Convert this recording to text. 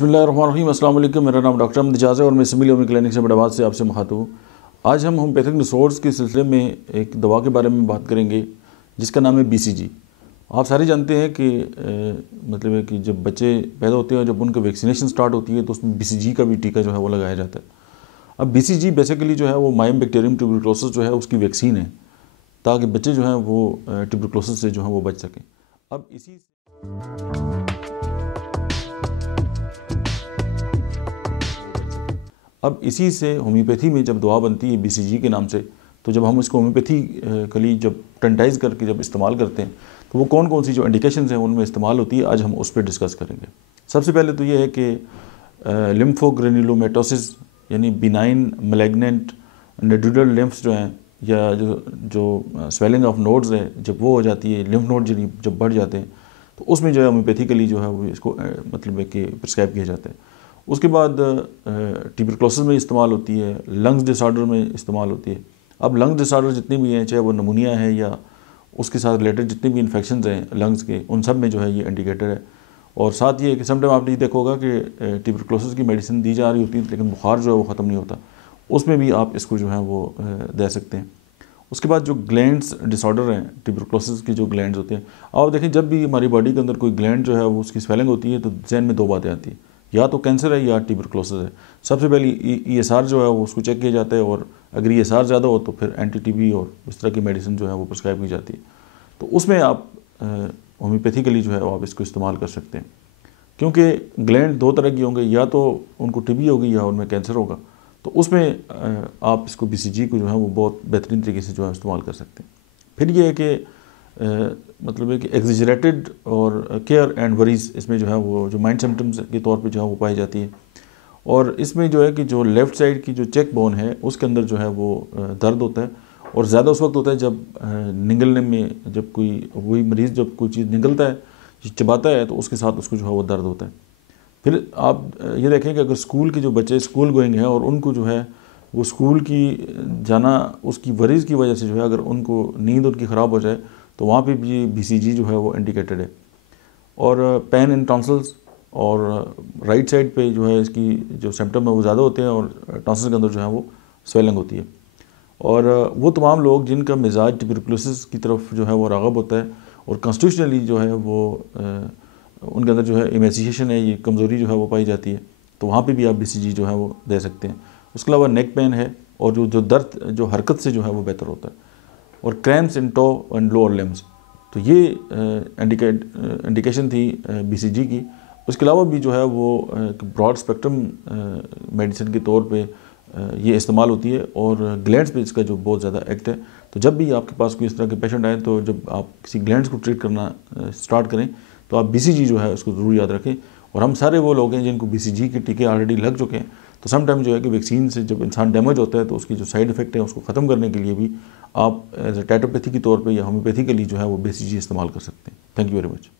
बिस्मिल्लाहिर्रहमानिर्रहीम। अस्सलाम वालेकुम। मेरा नाम डॉक्टर अहमद इजाज़ है और मैं सिमिली होम्योपैथिक क्लिनिक से बड़ाबाद से आपसे मुखातिब हूँ। आज हम होम्योपैथिक डिसऑर्डर्स के सिलसिले में एक दवा के बारे में बात करेंगे जिसका नाम है BCG। आप सारे जानते हैं कि मतलब है कि जब बच्चे पैदा होते हैं, जब उनका वैक्सीनेशन स्टार्ट होती है तो उसमें BCG का भी टीका जो है वो लगाया जाता है। अब BCG बेसिकली जो है वो माइकोबैक्टीरियम ट्यूबरकुलोसिस जो है उसकी वैक्सीन है, ताकि बच्चे जो हैं वो ट्यूबरकुलोसिस से जो है वो बच सकें। अब इसी से होम्योपैथी में जब दवा बनती है BCG के नाम से, तो जब हम इसको होम्योपैथिकली जब टेंटाइज करके जब इस्तेमाल करते हैं तो वो कौन कौन सी जो इंडिकेशंस हैं उनमें इस्तेमाल होती है, आज हम उस पर डिस्कस करेंगे। सबसे पहले तो ये है कि लिम्फोग्रेन्युलोमेटोसिस यानी बिनाइन मैलिग्नेंट नोडुलर लिम्फ्स जो हैं या जो स्वेलिंग ऑफ नोड्स है, जब वो हो जाती है, लिम्फ नोड जब बढ़ जाते हैं तो उसमें जो है होम्योपैथिकली जो है वो इसको मतलब है कि प्रिस्क्राइब किया जाता है। उसके बाद ट्यूबरकुलोसिस में इस्तेमाल होती है, लंग्स डिसऑर्डर में इस्तेमाल होती है। अब लंग्स डिसऑर्डर जितने भी हैं, चाहे वो नमूनिया है या उसके साथ रिलेटेड जितने भी इन्फेक्शंस हैं लंग्स के, उन सब में जो है ये इंडिकेटर है। और साथ ये कि समटाइम आपने ये देखा होगा कि ट्यूबरकुलोसिस की मेडिसिन दी जा रही होती है लेकिन बुखार जो है वो ख़त्म नहीं होता, उसमें भी आप इसको जो है वो दे सकते हैं। उसके बाद जो ग्लैंड्स डिसऑर्डर हैं, ट्यूबरकुलोसिस के जो ग्लैंड्स होते हैं, आप देखें जब भी हमारी बॉडी के अंदर कोई ग्लैंड जो है वो उसकी स्वेलिंग होती है तो जहन में दो बातें आती हैं, या तो कैंसर है या ट्यूबरकुलोसिस है। सबसे पहले ESR जो है वो उसको चेक किया जाता है, और अगर ESR ज़्यादा हो तो फिर एंटी-TB और इस तरह की मेडिसिन जो है वो प्रिस्क्राइब की जाती है। तो उसमें आप होम्योपैथिकली जो है आप इसको इस्तेमाल कर सकते हैं, क्योंकि ग्लैंड दो तरह की होंगे, या तो उनको TB होगी या उनमें कैंसर होगा। तो उसमें आप इसको BCG को जो है वो बहुत बेहतरीन तरीके से जो है इस्तेमाल कर सकते हैं। फिर ये है कि मतलब है कि एग्जेजरेटेड और केयर एंड वरीज इसमें जो है वो जो माइंड सिम्टम्स के तौर पे जो है वो पाई जाती है। और इसमें जो है कि जो लेफ़्ट साइड की जो चेक बोन है उसके अंदर जो है वो दर्द होता है, और ज़्यादा उस वक्त होता है जब निगलने में, जब कोई वही मरीज़ जब कोई चीज़ निगलता है, चबाता है, तो उसके साथ उसको जो है वो दर्द होता है। फिर आप ये देखें कि अगर स्कूल के जो बच्चे स्कूल गोइंग हैं और उनको जो है वो स्कूल की जाना उसकी वरीज़ की वजह से जो है अगर उनको नींद उनकी ख़राब हो जाए तो वहाँ पे भी BCG जो है वो इंडिकेटेड है। और पेन इन टॉन्सिल्स, और राइट साइड पे जो है इसकी जो सिम्टम है वो ज़्यादा होते हैं, और टॉन्सिल्स के अंदर जो है वो स्वेलिंग होती है। और वो तमाम लोग जिनका मिजाज ट्यूबरकुलोसिस की तरफ जो है वो राग़ब होता है, और कॉन्स्टिट्यूशनली जो है वो उनके अंदर जो है इमेसिएशन है, ये कमज़ोरी जो है वो पाई जाती है, तो वहाँ पे भी आप BCG जो है वो दे सकते हैं। उसके अलावा नेक पेन है, और जो दर्द जो हरकत से जो है वो बेहतर होता है, और cramps in toe and lower limbs. तो ये इंडिकेशन थी BCG की। उसके अलावा भी जो है वो ब्रॉड स्पेक्ट्रम मेडिसिन के तौर पे ये इस्तेमाल होती है, और ग्लैंड्स पे इसका जो बहुत ज़्यादा एक्ट है। तो जब भी आपके पास कोई इस तरह के पेशेंट आए, तो जब आप किसी ग्लैंड्स को ट्रीट करना स्टार्ट करें तो आप BCG जो है उसको ज़रूर याद रखें। और हम सारे वो लोग हैं जिनको BCG के टीके ऑलरेडी लग चुके हैं, तो समटाइम जो है कि वैक्सीन से जब इंसान डैमेज होता है तो उसकी जो साइड इफ़ेक्ट है उसको ख़त्म करने के लिए भी आप एज ए टैटोपैथी के तौर पे या होम्योपैथिकली जो है वो BCG इस्तेमाल कर सकते हैं। Thank you very much.